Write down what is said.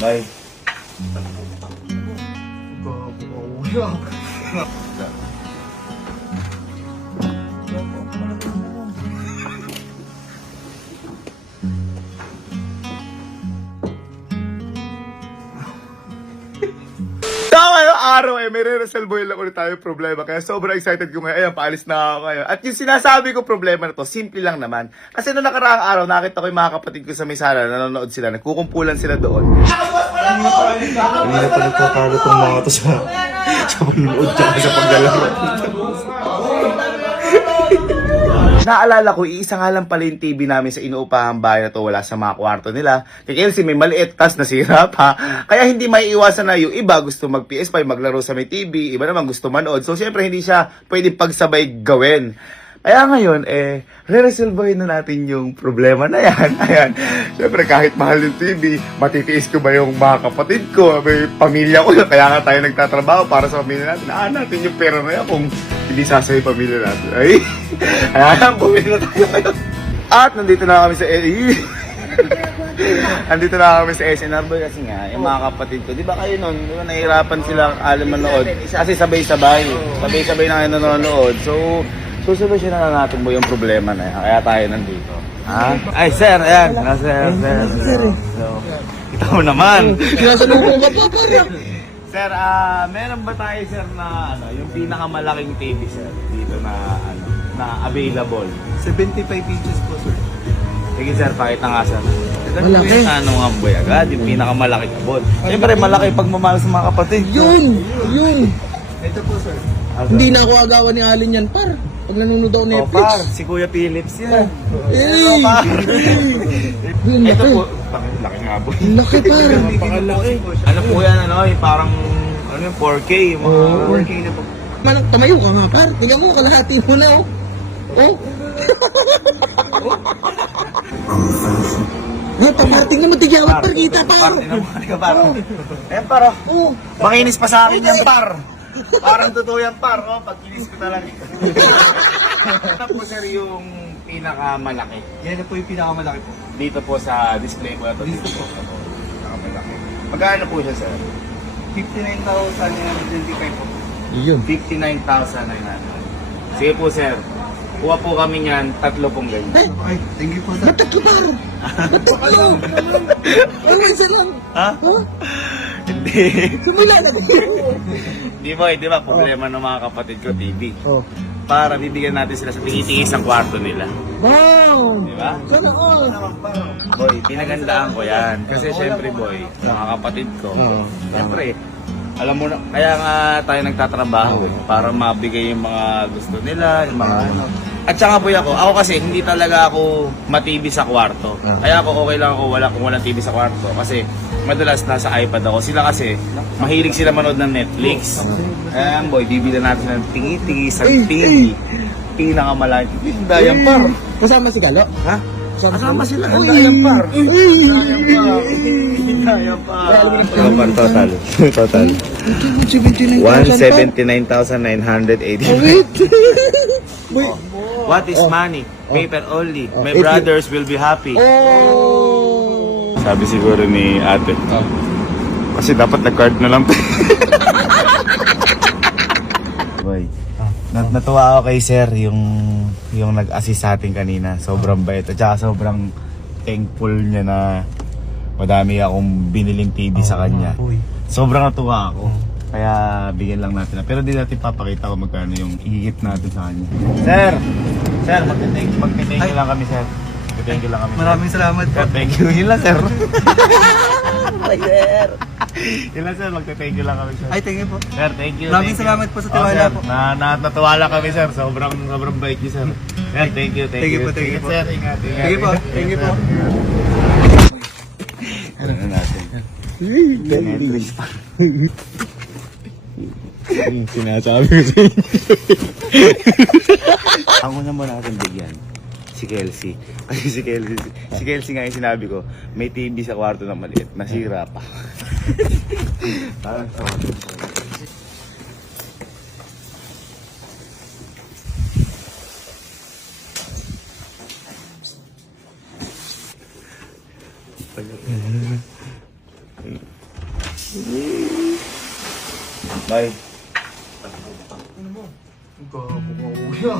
Bye. Ngayong araw may re-resolve lang ulit tayo problema. Kaya sobrang excited ko ngayon. Ayan, paalis na ako ngayon. At yung sinasabi ko problema na to, simple lang naman. Kasi noong nakaraang araw, nakita ko yung mga kapatid ko sa may sala, nanonood sila, nagkukumpulan sila doon. Kanina pa nagkakalat ng mga to sa panunood tsaka sa paglalaro. Naalala ko, iisa nga lang pala yung TV namin sa inuupahang bahay na to, wala sa mga kwarto nila. Kaya kasi may maliit, tas nasira pa. Kaya hindi maiiwasan na yung iba gusto mag PS5, maglaro sa may TV, iba naman gusto manood. So syempre hindi siya pwedeng pagsabay gawin. Kaya ngayon, re-resolvehin na natin yung problema na yan. Ayan, syempre kahit mahal yung TV, matitiis ko ba yung mga kapatid ko, may pamilya ko, kaya nga tayo nagtatrabaho para sa pamilya natin. Natin yung pera na yan kung hindi sasaya yung pamilya natin. Ay, ayan, bumili na tayo ngayon. At nandito na kami sa Andito na kami sa SNR Boy kasi nga, yung mga kapatid ko, di ba kayo nun, di ba nahihirapan sila alam manood? Kasi sabay-sabay na kayo nanonood. So, susolusyonan na natin mo yung problema na yan. Kaya tayo nandito. Ha? Ay, sir, ayan. Sir. So, kita mo naman. Sinasalubong ka pa, parang. Sir, meron ba tayo, sir, na yung pinakamalaking TV, sir, dito na, na available? 75 inches po, sir. Sige, sir, pakita nga, sir. Malaki. Anong amboy agad? Yung pinakamalaki abot. Siyempre, malaki pagmamahal sa mga kapatid. Yun. Ito po, sir. Hindi na ako agawan ni Alin yan, par. Pag nanonood ako Netflix. Par, si Kuya Philips yan. Eh! Yun, Ito laki. po, laki nga po. Laki, par. Napakalaki. Ano po yan, yung parang, yung 4K, yung mga 4K na po. Manang tumayo ka nga, par. Tingnan mo, kalahati mo na, oh. Oh. Pagdating na matigawat, par, kita, par. Par, tinamukha ka, par. Ayan, par, oh. Makinis pa sa akin yan, par. Parang totoo yan, par, oh. Pag-kinis ko talaga. Ano po, sir, yung pinakamalaki? Yan na po yung pinakamalaki po. Dito po sa display po ito. Dito po. Pinakamalaki. Magkano po siya, sir? 59,925 po. Yun. 59,900. Sige po, sir. Kuha po kami niyan, 3 pong ganyan. Ay, thank you po, sir. Ba't tatlo, par? Ba't tatlo? Ano, isa lang? Ha? Ha? Hindi. Sumila na. Di ba, problema ng mga kapatid ko, TV. Oh. Para bibigyan natin sila sa tingi-tingis ang kwarto nila. Wow! Di ba? Sana all! Boy, pinagandaan ko yan. Kasi syempre, boy, mga kapatid ko, syempre, alam mo na, kaya nga tayo nagtatrabaho para mabigay yung mga gusto nila, yung mga ano. At saka boy ako kasi hindi talaga ako ma-TV sa kwarto. Kaya ako okay lang ako kung walang TV sa kwarto. Kasi madalas nasa iPad ako. Sila kasi, mahilig sila manood ng Netflix. Ayan boy, bibila natin ng tingi-tingi sa TV. Pinakamalaki. Dayan par. Kasama si Galo? Ha? Kasama sila. Uy! Dayan par. Uy! Dayan par. Total. Total. 179,000. 179,980. Wait! Boy. What is money? Paper only. My If you- brothers will be happy. Oh! Sabi siguro ni ate. Kasi dapat nag-card na lang. Boy, natuwa ako kay sir yung nag-assist sa atin kanina. Sobrang bait at saka sobrang thankful niya na madami akong biniling TV sa kanya. Sobrang natuwa ako. Kaya bigyan lang natin. Pero di natin papakita kung magkano yung igigit natin sa kanya. Sir! Sir, magte-thank you lang kami, sir. Magte-thank you lang kami. Maraming salamat po. Sir, thank you. Yun lang, sir. Yun lang, sir. Magte-thank you lang kami, sir. Ay, thank you po. Sir, thank you. Maraming thank you. salamat po sa tiwala sir. po. Natuwa lang kami, sir. Sobrang bait niyo, sir. Sir, thank you. Thank you po, thank you po. Sir, ingat. Thank you po, thank you po. Ano natin? Netflix pa. Sinasabi ko sa inyo. Ako naman natin bigyan si Kelsey. Kasi si Kelsey nga yung sinabi ko, may TV sa kwarto na maliit, nasira pa. Parang Bye. Ano mo? Ang gago ka, kuya.